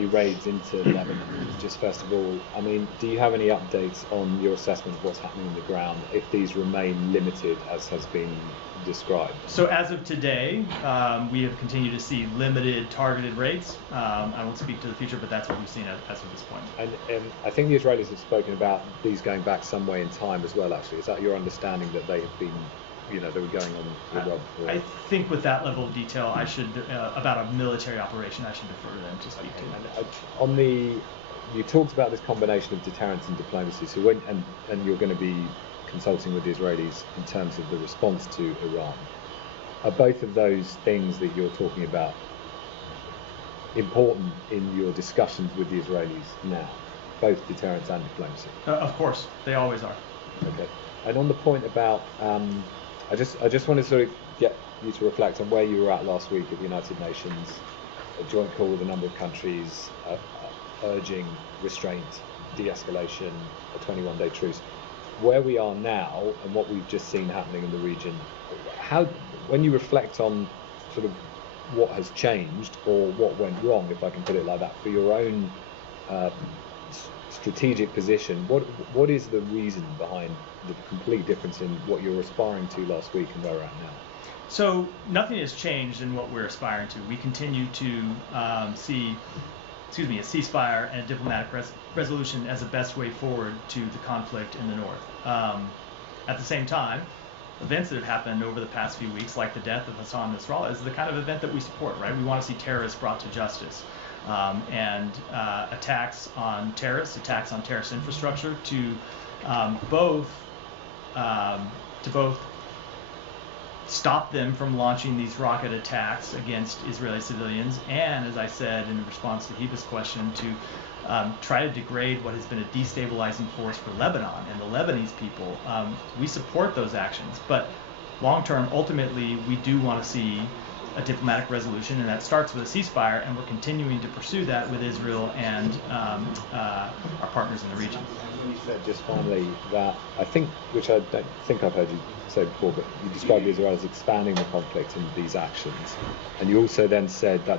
Israeli raids into Lebanon. Just first of all, I mean, do you have any updates on your assessment of what's happening on the ground if these remain limited as has been described? So as of today, we have continued to see limited targeted raids. I won't speak to the future, but that's what we've seen as of this point. And I think the Israelis have spoken about these going back some way in time as well, actually. Is that your understanding that they have been, they were going on for a while before? I think with that level of detail, I should, about a military operation, I should defer to them to speak to. You talked about this combination of deterrence and diplomacy, so and you're going to be consulting with the Israelis in terms of the response to Iran. Are both of those things that you're talking about important in your discussions with the Israelis now, both deterrence and diplomacy? Of course, they always are. Okay. And on the point about, I just want to sort of get you to reflect on where you were at last week at the United Nations, a joint call with a number of countries urging restraint, de-escalation, a 21-day truce. Where we are now and what we've just seen happening in the region, when you reflect on sort of what has changed or what went wrong, if I can put it like that, for your own strategic position, what is the reason behind the complete difference in what you were aspiring to last week and where we're at now? So nothing has changed in what we're aspiring to. We continue to see a ceasefire and a diplomatic resolution as the best way forward to the conflict in the north. At the same time, events that have happened over the past few weeks, like the death of Hassan Nasrallah, is the kind of event that we support, right? We want to see terrorists brought to justice. And attacks on terrorist infrastructure to both stop them from launching these rocket attacks against Israeli civilians, and, as I said in response to Heba's question, to try to degrade what has been a destabilizing force for Lebanon and the Lebanese people. We support those actions, but long term, ultimately, we do want to see a diplomatic resolution, and that starts with a ceasefire, and we're continuing to pursue that with Israel and our partners in the region. You said just finally that, I think, which I don't think I've heard you say before, but you described Israel as expanding the conflict in these actions, and you also then said you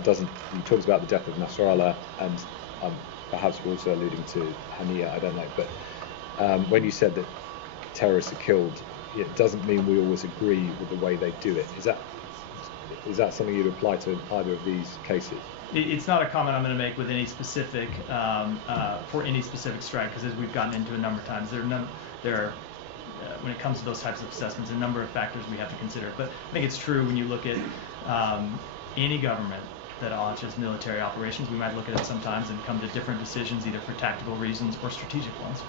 talked about the death of Nasrallah, and perhaps you're also alluding to Hania, I don't know, but when you said that terrorists are killed, it doesn't mean we always agree with the way they do it. Is that something you'd apply to either of these cases? It's not a comment I'm going to make with any specific for any specific strike, because as we've gotten into a number of times, when it comes to those types of assessments, a number of factors we have to consider. But I think it's true when you look at any government that launches military operations, we might look at it sometimes and come to different decisions, either for tactical reasons or strategic ones.